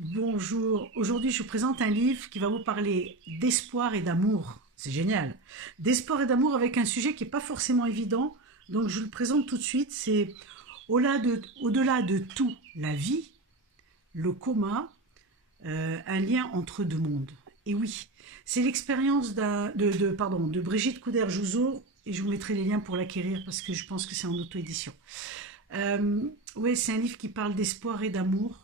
Bonjour, aujourd'hui je vous présente un livre qui va vous parler d'espoir et d'amour. C'est génial. D'espoir et d'amour avec un sujet qui n'est pas forcément évident, donc je le présente tout de suite. C'est au-delà de tout, la vie, le coma, un lien entre deux mondes. Et oui, c'est l'expérience de Brigitte Couder-Jouzeau, et je vous mettrai les liens pour l'acquérir parce que je pense que c'est en auto-édition. Oui, c'est un livre qui parle d'espoir et d'amour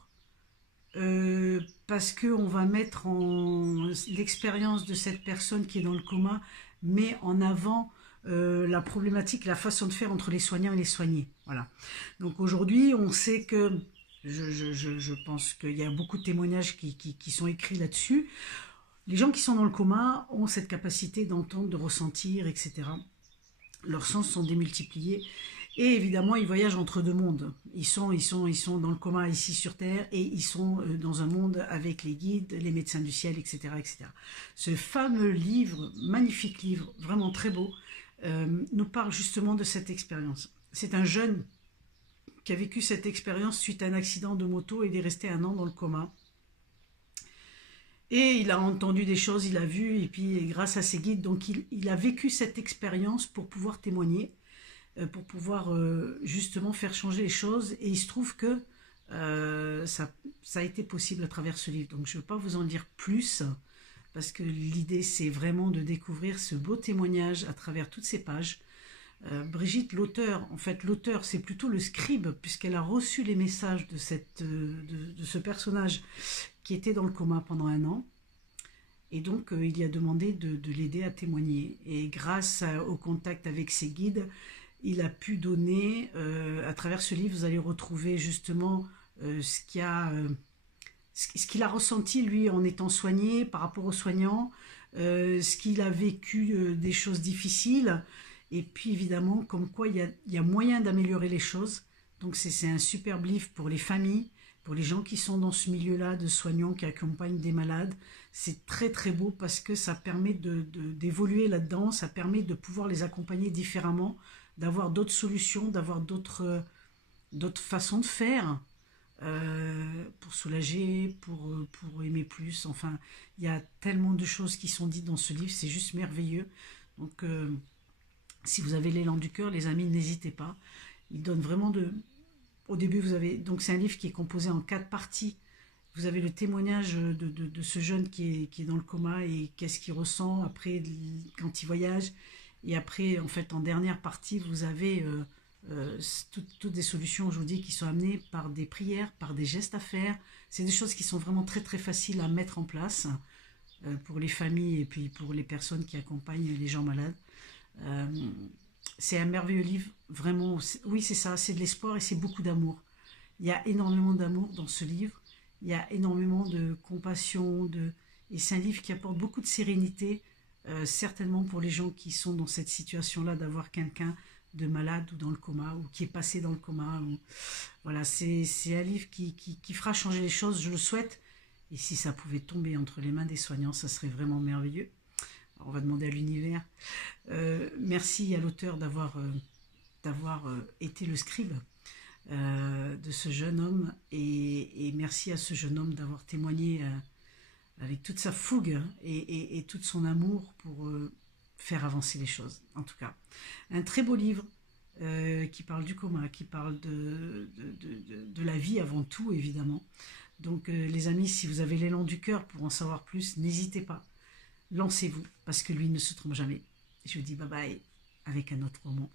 parce qu'on va mettre en l'expérience de cette personne qui est dans le coma, mais en avant la problématique, la façon de faire entre les soignants et les soignés. Voilà. Donc aujourd'hui, on sait que, je pense qu'il y a beaucoup de témoignages qui sont écrits là-dessus. Les gens qui sont dans le coma ont cette capacité d'entendre, de ressentir, etc. Leurs sens sont démultipliés. Et évidemment, ils voyagent entre deux mondes. Ils sont dans le coma ici sur Terre et ils sont dans un monde avec les guides, les médecins du ciel, etc., etc. Ce fameux livre, magnifique livre, vraiment très beau, nous parle justement de cette expérience. C'est un jeune qui a vécu cette expérience suite à un accident de moto et il est resté 1 an dans le coma. Et il a entendu des choses, il a vu, et puis grâce à ses guides, donc il a vécu cette expérience pour pouvoir témoigner, pour pouvoir justement faire changer les choses. Et il se trouve que ça a été possible à travers ce livre. Donc je ne veux pas vous en dire plus, parce que l'idée c'est vraiment de découvrir ce beau témoignage à travers toutes ces pages. Brigitte, l'auteur, en fait l'auteur c'est plutôt le scribe, puisqu'elle a reçu les messages de ce personnage qui était dans le coma pendant 1 an. Et donc, il y a demandé de l'aider à témoigner. Et grâce au contact avec ses guides, il a pu donner, à travers ce livre, vous allez retrouver justement ce qu'il a ressenti, lui, en étant soigné par rapport aux soignants, ce qu'il a vécu, des choses difficiles, et puis évidemment, comme quoi il y a moyen d'améliorer les choses. Donc c'est un superbe livre pour les familles, pour les gens qui sont dans ce milieu-là de soignants qui accompagnent des malades. C'est très très beau parce que ça permet d'évoluer là-dedans, ça permet de pouvoir les accompagner différemment, d'avoir d'autres solutions, d'avoir d'autres façons de faire pour soulager, pour aimer plus. Enfin, il y a tellement de choses qui sont dites dans ce livre, c'est juste merveilleux. Donc, si vous avez l'élan du cœur, les amis, n'hésitez pas. Il donne vraiment de... Au début, vous avez... Donc, c'est un livre qui est composé en 4 parties. Vous avez le témoignage de ce jeune qui est dans le coma et qu'est-ce qu'il ressent après quand il voyage. Et après, en fait, en dernière partie, vous avez toutes des solutions, je vous dis, qui sont amenées par des prières, par des gestes à faire. C'est des choses qui sont vraiment très très faciles à mettre en place pour les familles et puis pour les personnes qui accompagnent les gens malades. Euh, c'est un merveilleux livre, vraiment. Oui, c'est ça, c'est de l'espoir et c'est beaucoup d'amour. Il y a énormément d'amour dans ce livre. Il y a énormément de compassion, et c'est un livre qui apporte beaucoup de sérénité, certainement pour les gens qui sont dans cette situation-là, d'avoir quelqu'un de malade ou dans le coma, ou qui est passé dans le coma. Voilà, c'est un livre qui fera changer les choses, je le souhaite. Et si ça pouvait tomber entre les mains des soignants, ça serait vraiment merveilleux. Alors, on va demander à l'univers. Merci à l'auteur d'avoir été le scribe de ce jeune homme et merci à ce jeune homme d'avoir témoigné avec toute sa fougue et tout son amour pour faire avancer les choses. En tout cas, un très beau livre qui parle du coma, qui parle de la vie avant tout, évidemment. Donc les amis, si vous avez l'élan du cœur pour en savoir plus, n'hésitez pas, lancez-vous, parce que lui ne se trompe jamais. Je vous dis bye bye avec un autre roman.